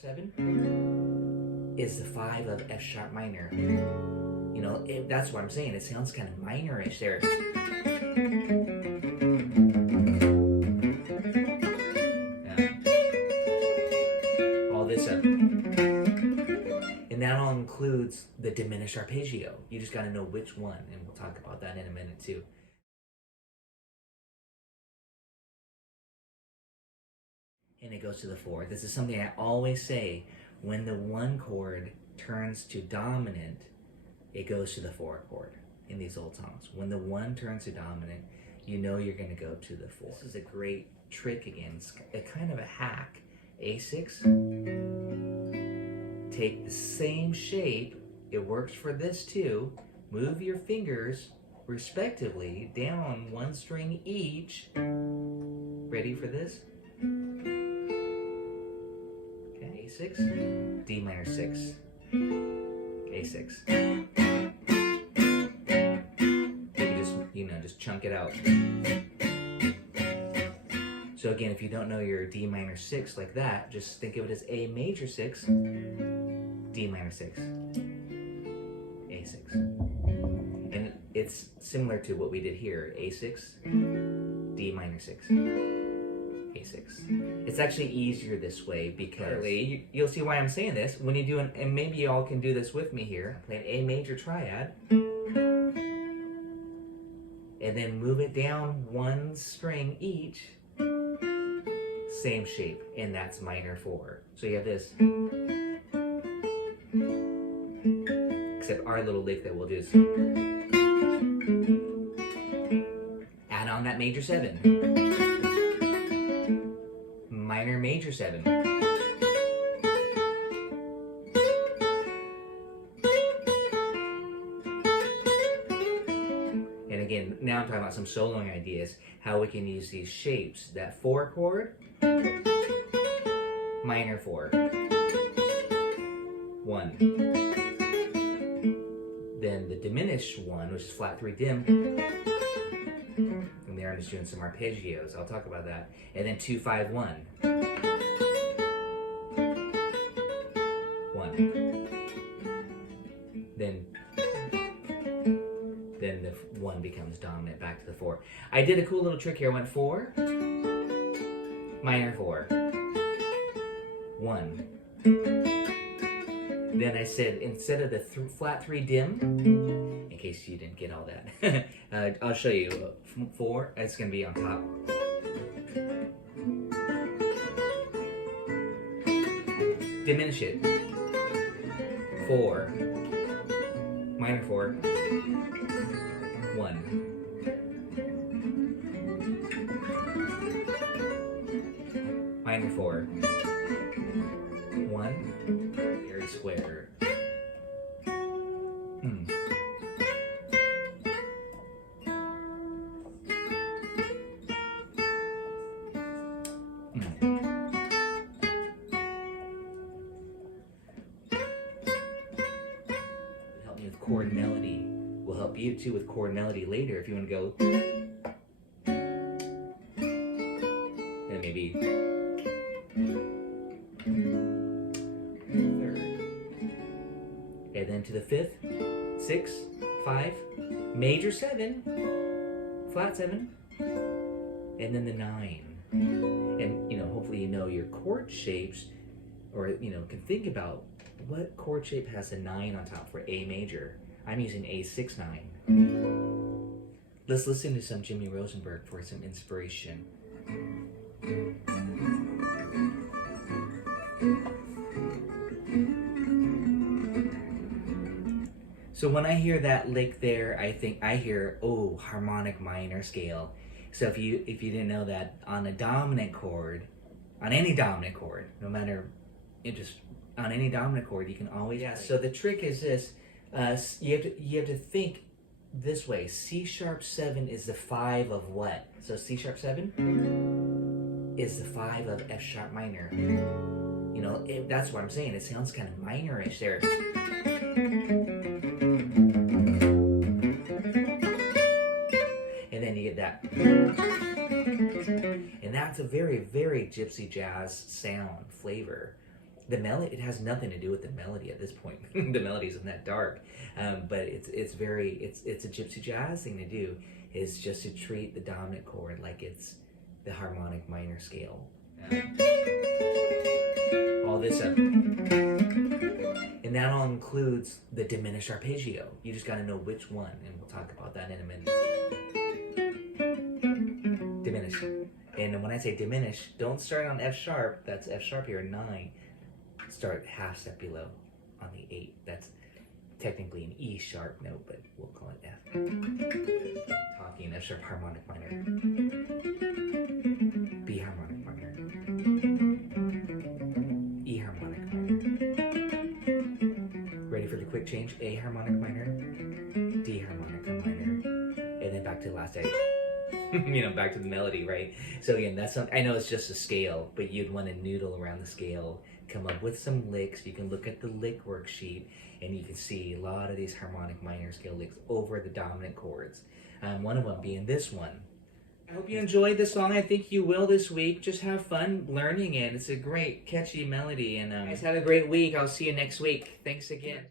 7 is the 5 of F sharp minor. You know, that's what I'm saying. It sounds kind of minorish there. All this up. And that all includes the diminished arpeggio. You just got to know which one, and we'll talk about that in a minute too. And it goes to the 4. This is something I always say. When the 1 chord turns to dominant, it goes to the 4 chord in these old songs. When the 1 turns to dominant, you know you're going to go to the 4. This is a great trick again. It's a kind of a hack. A6. Take the same shape. It works for this too. Move your fingers respectively down 1 string each. Ready for this? A6, D minor 6, A6. You just chunk it out. So again, if you don't know your D minor 6 like that, just think of it as A major 6, D minor 6, A6. And it's similar to what we did here, A6, D minor 6. A6. It's actually easier this way because you'll see why I'm saying this. When you do and maybe y'all can do this with me here, play an A major triad, and then move it down 1 string each, same shape, and that's minor 4. So you have this. Except our little lick that we'll do is add on that major 7. Minor major 7. And again, now I'm talking about some soloing ideas, how we can use these shapes. That 4 chord, minor 4, 1. Then the diminished 1, which is flat 3 dim. And there I'm just doing some arpeggios. I'll talk about that. And then 2 5 1. 1. Then the 1 becomes dominant back to the 4. I did a cool little trick here. I went 4, minor 4, 1. Then I said, instead of the flat 3 dim, in case you didn't get all that, I'll show you. 4, it's going to be on top. Diminish it. 4, minor 4, 1. Minor 4, 1. Very square. Help me with chord melody. Will help you too with chord melody later if you want to go. And maybe. And then to the 5th, 6, 5, major 7, flat 7, and then the 9. And hopefully you know your chord shapes, or can think about what chord shape has a 9 on top for A major. I'm using A6 9. Let's listen to some Jimmy Rosenberg for some inspiration. So when I hear that lick there, I hear, oh, harmonic minor scale. So if you didn't know that, on a dominant chord, on any dominant chord, no matter, on any dominant chord, you can always. Yeah. So the trick is this: you have to think this way. C sharp 7 is the 5 of what? So C sharp 7 is the 5 of F sharp minor. That's what I'm saying. It sounds kind of minorish there. And then you get that. And that's a very, very gypsy jazz sound, flavor. The melody, it has nothing to do with the melody at this point. The melody isn't that dark, but it's a gypsy jazz thing to do, is just to treat the dominant chord like it's the harmonic minor scale. All this up, and that all includes the diminished arpeggio. You just got to know which one, and we'll talk about that in a minute. Diminished. And when I say diminish, don't start on F sharp. That's F sharp here, 9. Start half step below on the 8. That's technically an E sharp note, but we'll call it F. Talking F sharp harmonic minor, B harmonic minor, E harmonic minor. Ready for the quick change? A harmonic minor, D harmonic minor, and then back to the last A. Back to the melody, right? So again, that's something, I know it's just a scale, but you'd want to noodle around the scale, come up with some licks. You can look at the lick worksheet, and you can see a lot of these harmonic minor scale licks over the dominant chords. One of them being this one. I hope you enjoyed this song. I think you will this week. Just have fun learning it. It's a great, catchy melody. And guys, have a great week. I'll see you next week. Thanks again.